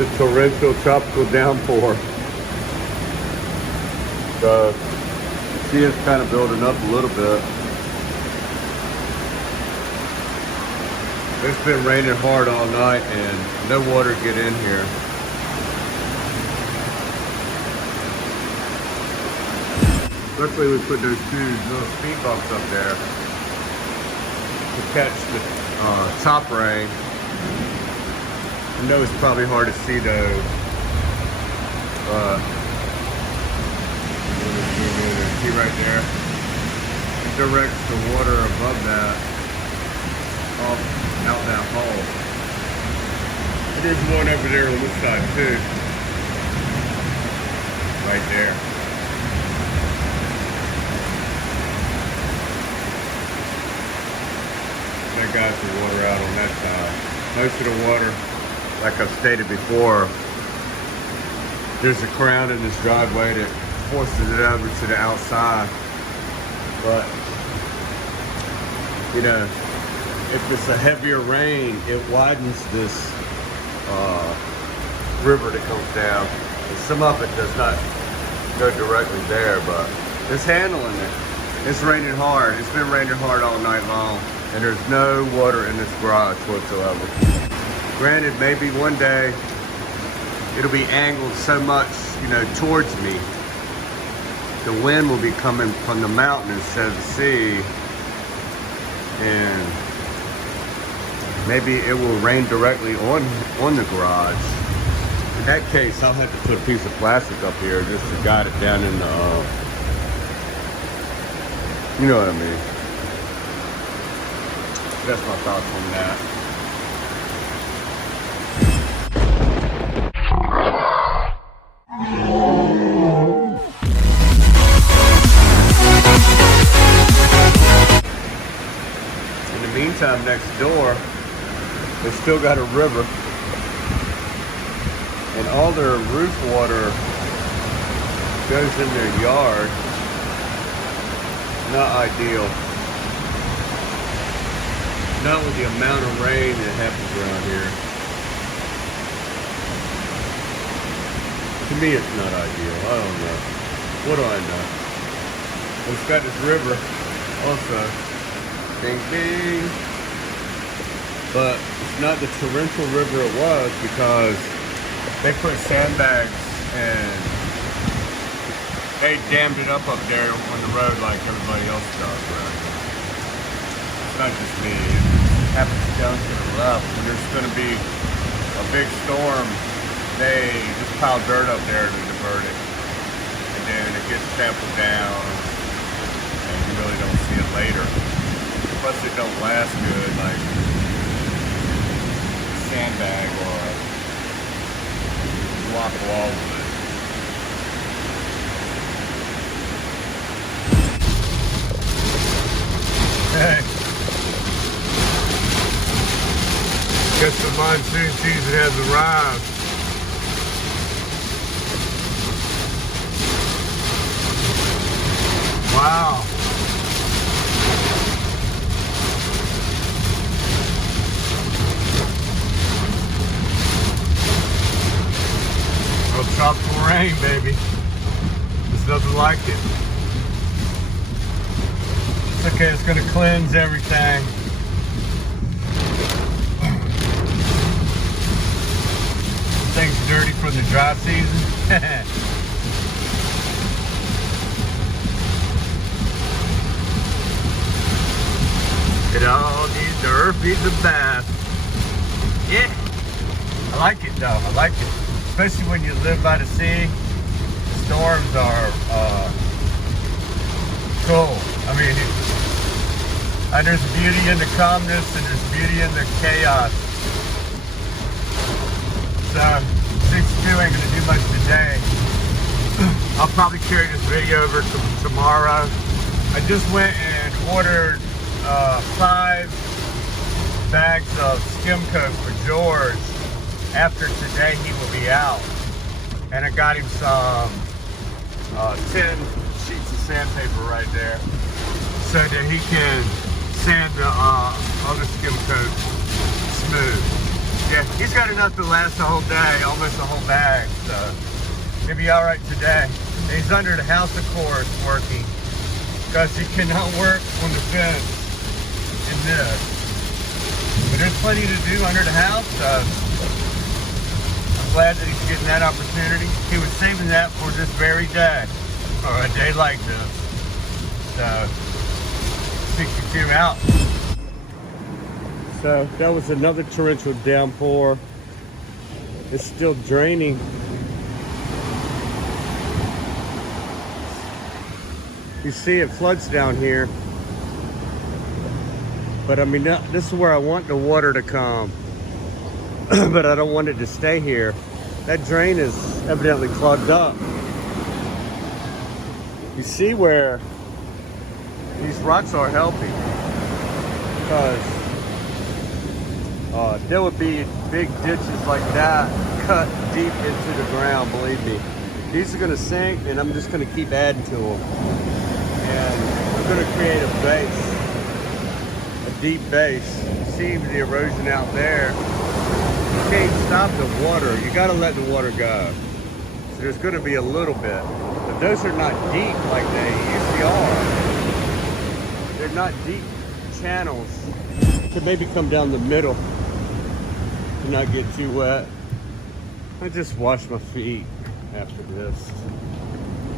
the torrential tropical downpour. So see, it's kind of building up a little bit. It's been raining hard all night and no water get in here. Luckily we put those two little speed bumps up there to catch the top rain. I know it's probably hard to see those, but see right there, it directs the water above that off out that hole. And there's one over there on this side too, right there. That got the water out on that side. Most of the water, like I've stated before, there's a crown in this driveway that forces it over to the outside. But, you know, if it's a heavier rain, it widens this river that comes down. And some of it does not go directly there, but it's handling it. It's raining hard. It's been raining hard all night long. And there's no water in this garage whatsoever. Granted, maybe one day it'll be angled so much, you know, towards me. The wind will be coming from the mountain instead of the sea. And maybe it will rain directly on the garage. In that case, I'll have to put a piece of plastic up here just to guide it down in the, you know what I mean. That's my thoughts on that. In the meantime, next door, they still got a river, and all their roof water goes in their yard. Not ideal. Not with the amount of rain that happens around here. To me, it's not ideal. I don't know. What do I know? It's got this river also. Ding, ding. But it's not the torrential river it was because they put sandbags and they dammed it up there on the road like everybody else does around here. It's not just me. It happens down to the left. When there's going to be a big storm, they just pile dirt up there to divert it. And then it gets trampled down and you really don't see it later. Plus it don't last good like a sandbag or a block wall would. Hey. Guess the monsoon season has arrived. Wow. Oh, tropical rain, baby. There's nothing like it. It's okay, it's gonna cleanse everything. Things dirty from the dry season. It all needs, the earth needs a bath. Yeah. I like it though, I like it. Especially when you live by the sea. Storms are cool. I mean, there's beauty in the calmness and there's beauty in the chaos. So, 62 ain't gonna do much today. I'll probably carry this video over to tomorrow. I just went and ordered 5 bags of skim coat for George. After today, he will be out. And I got him some 10 sheets of sandpaper right there so that he can sand the other skim coat smooth. Yeah. He's got enough to last the whole day, almost the whole bag, so he'll be all right today. And he's under the house, of course, working, because he cannot work on the fence in this. But there's plenty to do under the house, so I'm glad that he's getting that opportunity. He was saving that for this very day, or a day like this. So, 62 out. So that was another torrential downpour. It's still draining. You see it floods down here. But I mean, this is where I want the water to come. But I don't want it to stay here. That drain is evidently clogged up. You see where these rocks are helping. Because there would be big ditches like that cut deep into the ground, believe me. These are gonna sink and I'm just gonna keep adding to them. And we're gonna create a base, a deep base. See the erosion out there. You can't stop the water. You gotta let the water go. So there's gonna be a little bit. But those are not deep like they usually are. They're not deep channels. To maybe come down the middle to not get too wet. I just wash my feet after this.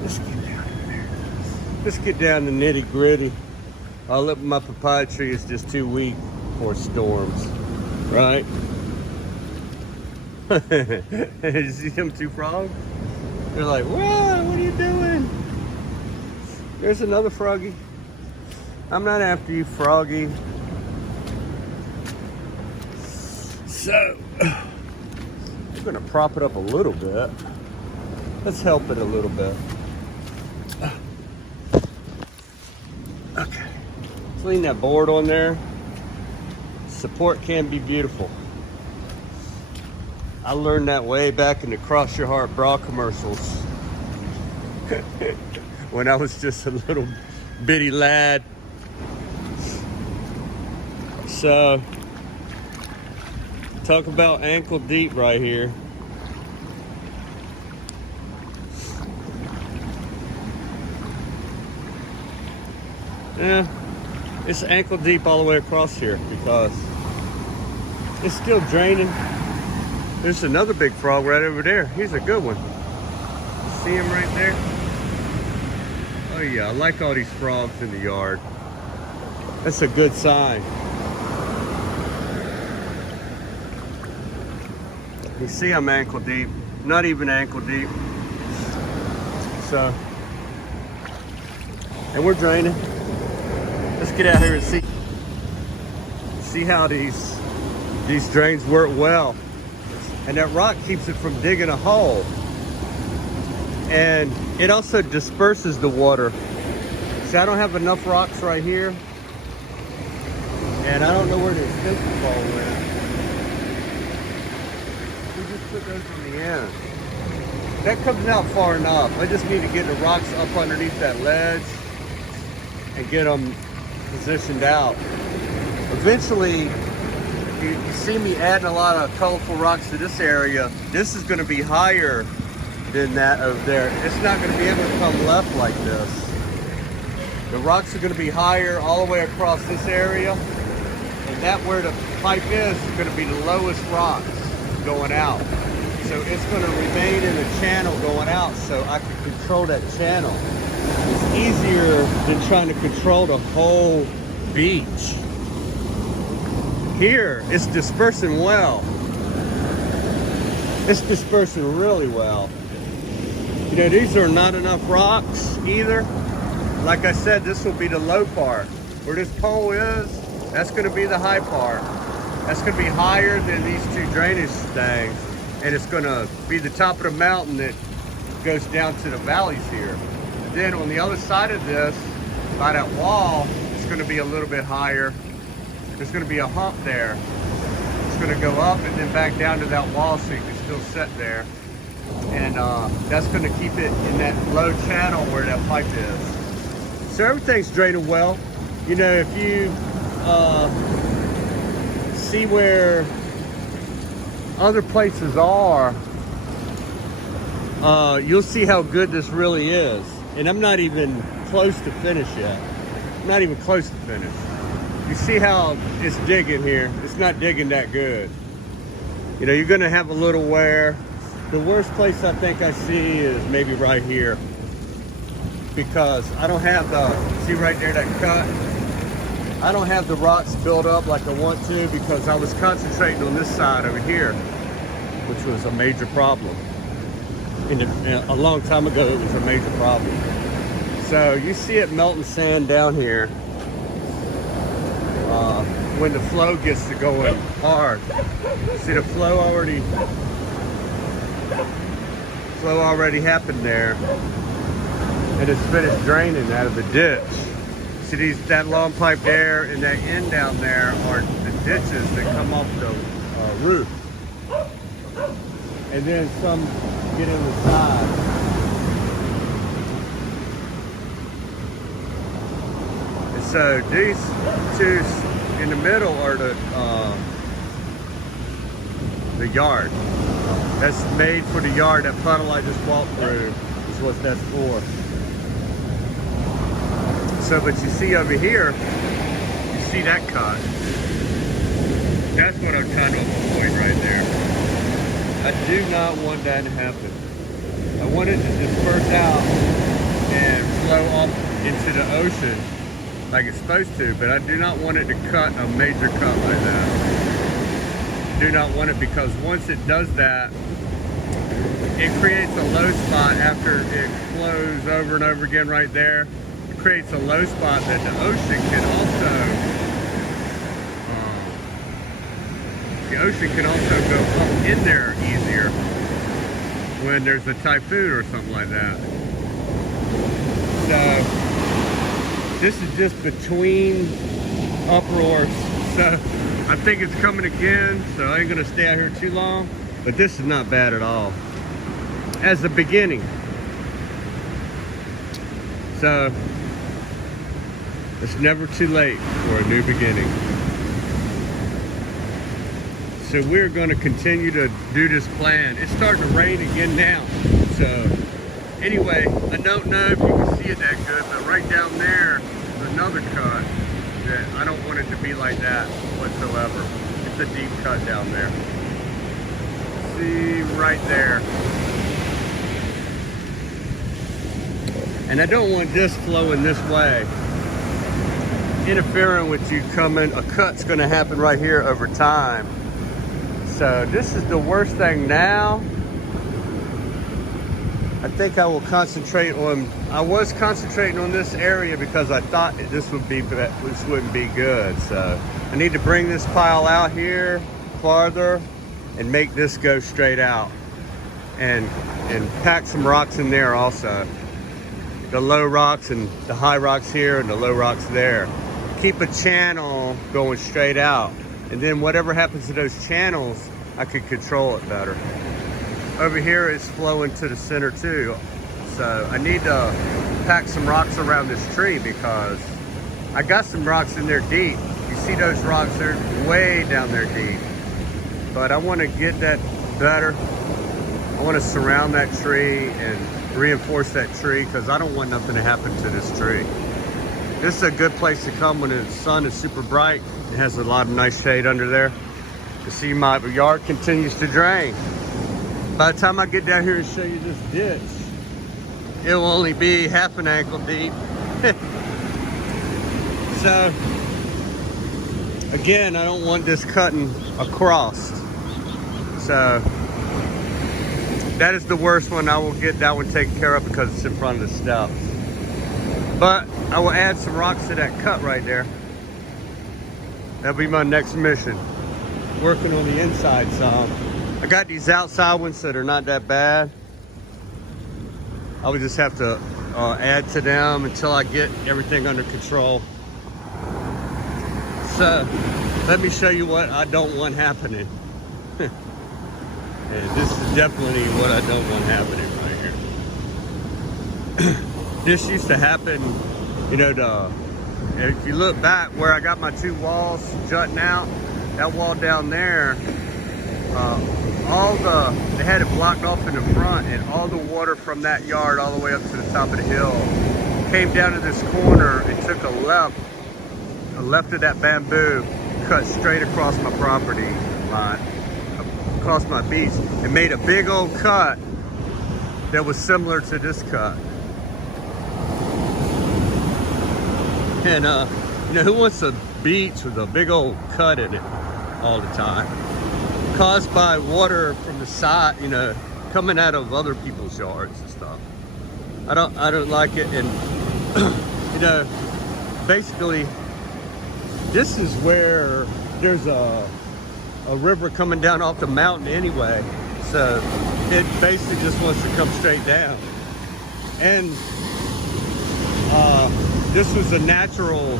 Let's get down there. Let's get down to nitty gritty. My papaya tree is just too weak for storms, right? You see them two frogs? They're like, "Whoa, what are you doing?" There's another froggy. I'm not after you, froggy. So, we're gonna prop it up a little bit. Let's help it a little bit. Okay, let's lean that board on there. Support can be beautiful. I learned that way back in the Cross Your Heart bra commercials. When I was just a little bitty lad. So, talk about ankle deep right here. Yeah, it's ankle deep all the way across here because it's still draining. There's another big frog right over there. He's a good one. See him right there? Oh yeah, I like all these frogs in the yard. That's a good sign. You see I'm ankle deep, not even ankle deep. So, and we're draining. Let's get out here and see how these drains work well. And that rock keeps it from digging a hole. And it also disperses the water. See, I don't have enough rocks right here. And I don't know where the extension ball went. We just put those on the end. That comes out far enough. I just need to get the rocks up underneath that ledge and get them positioned out. Eventually, you see me adding a lot of colorful rocks to this area. This is going to be higher than that over there. It's not going to be able to come left like this. The rocks are going to be higher all the way across this area. And that where the pipe is going to be the lowest rocks going out. So it's going to remain in the channel going out so I can control that channel. It's easier than trying to control the whole beach. Here, it's dispersing well. It's dispersing really well. You know, these are not enough rocks either. Like I said, this will be the low part. Where this pole is, that's going to be the high part. That's going to be higher than these two drainage things. And it's going to be the top of the mountain that goes down to the valleys here. And then on the other side of this, by that wall, it's going to be a little bit higher. There's going to be a hump there. It's going to go up and then back down to that wall so you can still sit there. And that's going to keep it in that low channel where that pipe is. So everything's draining well. You know, if you see where other places are, you'll see how good this really is. And I'm not even close to finish yet. I'm not even close to finish. You see how it's digging here? It's not digging that good. You know, you're gonna have a little wear. The worst place I think I see is maybe right here, because I don't have the, see right there, that cut? I don't have the rocks built up like I want to, because I was concentrating on this side over here, which was a major problem. A long time ago, it was a major problem. So you see it melting sand down here when the flow gets to going hard. See the flow already happened there, and it's finished draining out of the ditch. See that long pipe there and that end down there are the ditches that come off the roof, and then some get in the side. And so these two in the middle are the yard. That's made for the yard. That puddle I just walked through is what that's for. So, but you see over here, you see that cut. That's what I'm trying to avoid right there. I do not want that to happen. I want it to disperse out and flow off into the ocean like it's supposed to, but I do not want it to cut a major cut like that. I do not want it, because once it does that, it creates a low spot after it flows over and over again right there. It creates a low spot that the ocean can also go up in there easier when there's a typhoon or something like that. So this is just between uproars. So I think it's coming again, so I ain't gonna stay out here too long, but this is not bad at all as the beginning. So it's never too late for a new beginning. So we're going to continue to do this plan. It's starting to rain again now. So anyway, I don't know if you can see it that good, but right down there is another cut that I don't want it to be like that whatsoever. It's a deep cut down there. See right there. And I don't want this flowing this way, interfering with you coming. A cut's going to happen right here over time. So this is the worst thing now. I think I will concentrate on, I was concentrating on this area because I thought this wouldn't be good. So I need to bring this pile out here farther and make this go straight out, and pack some rocks in there also. The low rocks and the high rocks here and the low rocks there. Keep a channel going straight out. And then whatever happens to those channels, I could control it better. Over here it's flowing to the center too. So I need to pack some rocks around this tree, because I got some rocks in there deep. You see those rocks, they're way down there deep. But I want to get that better. I want to surround that tree and reinforce that tree, because I don't want nothing to happen to this tree. This is a good place to come when the sun is super bright. It has a lot of nice shade under there. You see my yard continues to drain. By the time I get down here and show you this ditch, it will only be half an ankle deep. So again, I don't want this cutting across. So that is the worst one. I will get that one taken care of because it's in front of the steps. But I will add some rocks to that cut right there. That'll be my next mission. Working on the inside some. I got these outside ones that are not that bad. I would just have to add to them until I get everything under control. So let me show you what I don't want happening. And this is definitely what I don't want happening right here. This used to happen, you know, if you look back where I got my two walls jutting out, that wall down there, they had it blocked off in the front, and all the water from that yard all the way up to the top of the hill came down to this corner and took a left of that bamboo, cut straight across my property line, across my beach, and made a big old cut that was similar to this cut. And you know, who wants a beach with a big old cut in it all the time? Caused by water from the side, you know, coming out of other people's yards and stuff. I don't like it. And you know, basically this is where there's a river coming down off the mountain anyway, so it basically just wants to come straight down. And this was a natural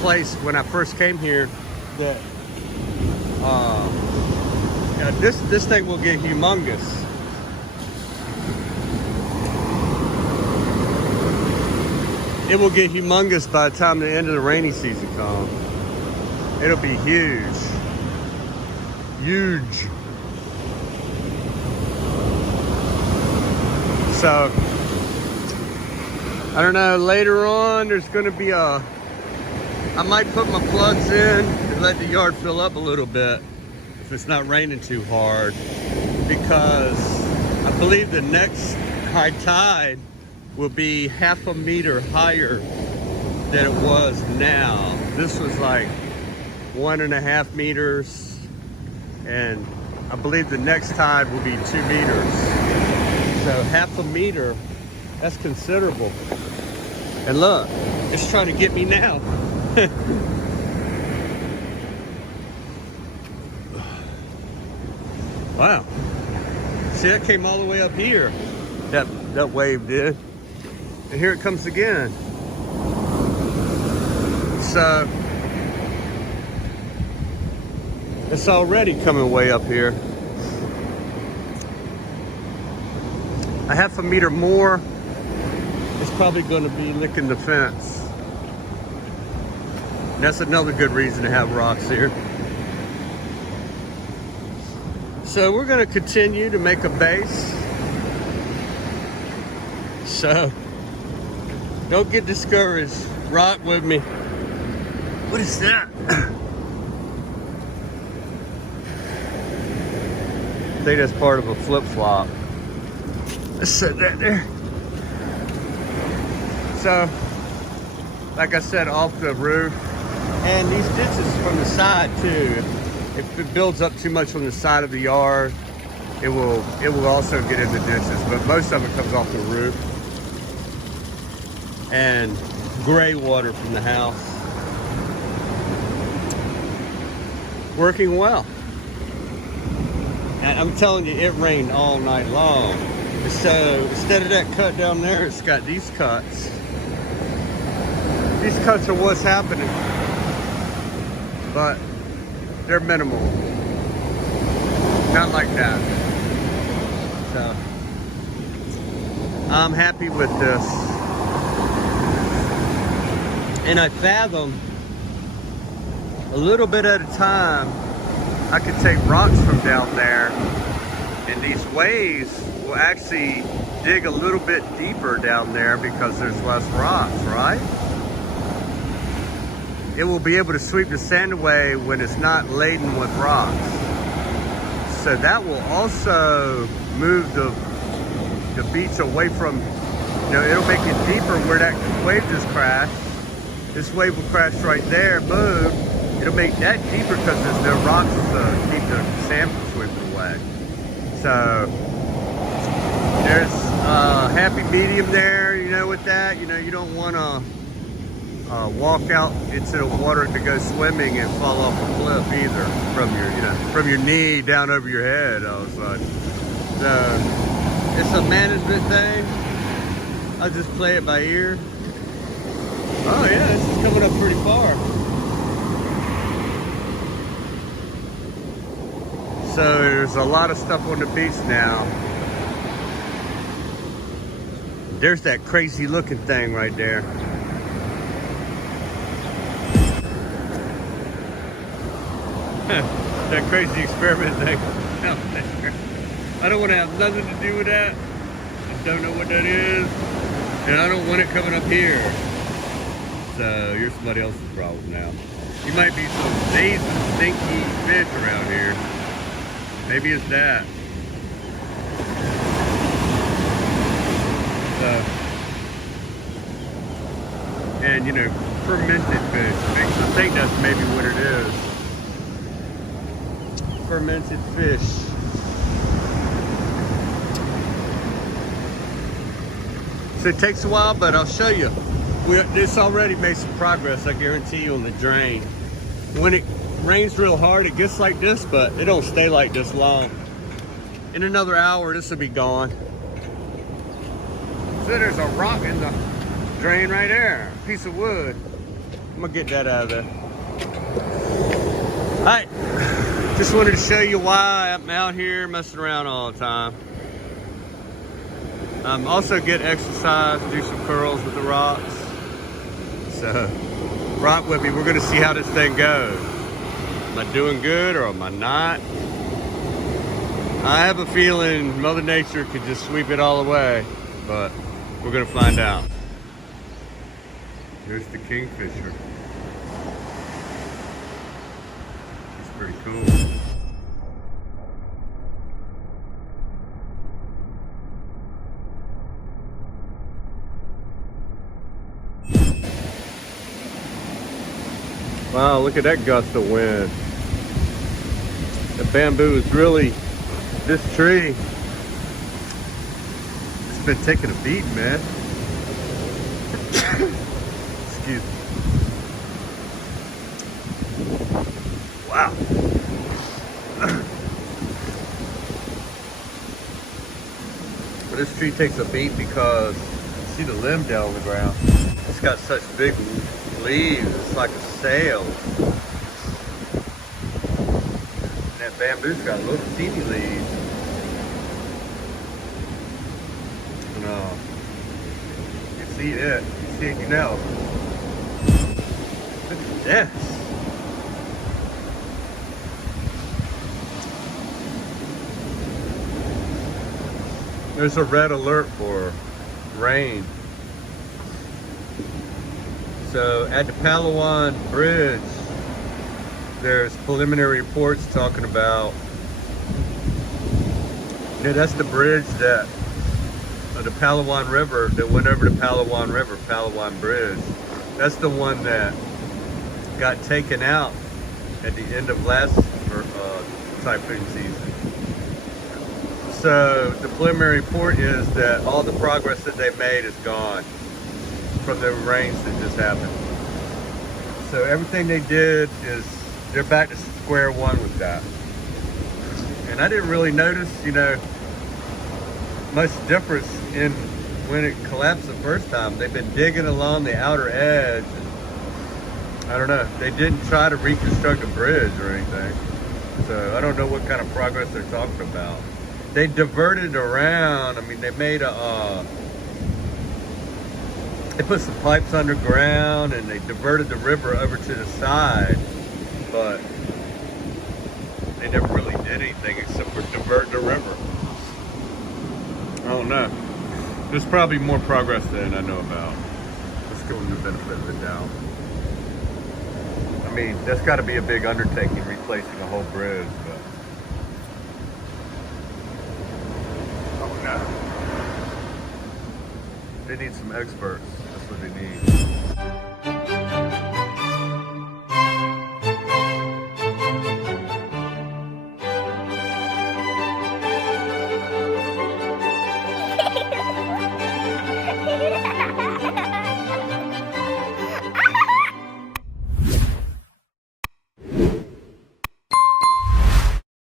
place when I first came here that this thing will get humongous. It will get humongous by the time the end of the rainy season comes. It'll be huge. Huge. So, I don't know, later on there's gonna be I might put my plugs in and let the yard fill up a little bit if it's not raining too hard, because I believe the next high tide will be 1/2 meter higher than it was now. This was like 1.5 meters, and I believe the next tide will be 2 meters. So 1/2 meter, that's considerable. And look, it's trying to get me now. Wow. See, that came all the way up here. That wave did. And here it comes again. So it's already coming way up here. 1/2 meter more, it's probably going to be licking the fence. And that's another good reason to have rocks here. So we're going to continue to make a base. So don't get discouraged. Rock with me. What is that? I think that's part of a flip-flop. Let's set that there. So, like I said, off the roof. And these ditches from the side too. If it builds up too much on the side of the yard, it will also get in the ditches. But most of it comes off the roof. And gray water from the house. Working well. And I'm telling you, it rained all night long. So instead of that cut down there, it's got these cuts. These cuts are what's happening. But they're minimal. Not like that. So I'm happy with this. And I fathom a little bit at a time, I could take rocks from down there, and these waves will actually dig a little bit deeper down there because there's less rocks, right? It will be able to sweep the sand away when it's not laden with rocks. So that will also move the beach away from, you know, it'll make it deeper where that wave just crashed. This wave will crash right there, boom. It'll make that deeper because there's no rocks to keep the sand from sweeping away. So there's a happy medium there, you know, with that. You know, you don't want to walk out into the water to go swimming and fall off a cliff either from your knee down over your head all of a sudden. So it's a management thing. I'll just play it by ear. Oh yeah, this is coming up pretty far. So there's a lot of stuff on the beach now. There's that crazy looking thing right there. That crazy experiment thing. down there. I don't want to have nothing to do with that. I don't know what that is. And I don't want it coming up here. So you're somebody else's problem now. You might be some lazy, stinky fish around here. Maybe it's that. And you know, fermented fish. I think that's maybe what it is. Fermented fish. So it takes a while, but I'll show you. This already made some progress, I guarantee you, on the drain. When it rains real hard, it gets like this, but it don't stay like this long. In another hour, this will be gone. So there's a rock in the drain right there, a piece of wood. I'm gonna get that out of there. All right, just wanted to show you why I'm out here messing around all the time. Also get exercise, do some curls with the rocks. So rock with me, we're gonna see how this thing goes. Am I doing good or am I not? I have a feeling Mother Nature could just sweep it all away, but we're gonna find out. There's the kingfisher. It's pretty cool. Wow, look at that gust of wind. The bamboo is really, this tree, it's been taking a beat, man. Excuse me. Wow. But this tree takes a beat because, see the limb down on the ground? It's got such big leaves, it's like a sail. And that bamboo's got little teeny leaves. No. You see it. You see it, you know. Look at this. There's a red alert for rain. So at the Palawan Bridge, there's preliminary reports talking about, you know, that's the bridge that, the Palawan River that went over the Palawan River, Palawan Bridge. That's the one that got taken out at the end of last typhoon season. So the preliminary report is that all the progress that they made is gone from the rains that just happened. So everything they did is, they're back to square one with that. And I didn't really notice, you know, much difference in when it collapsed the first time. They've been digging along the outer edge. And I don't know, they didn't try to reconstruct a bridge or anything. So I don't know what kind of progress they're talking about. They diverted around. I mean, they made they put some pipes underground and they diverted the river over to the side, but they never really did anything except for divert the river. I don't know. There's probably more progress than I know about. Let's give them the benefit of the doubt. I mean, that's got to be a big undertaking, replacing a whole bridge, but oh no. They need some experts. That's what they need.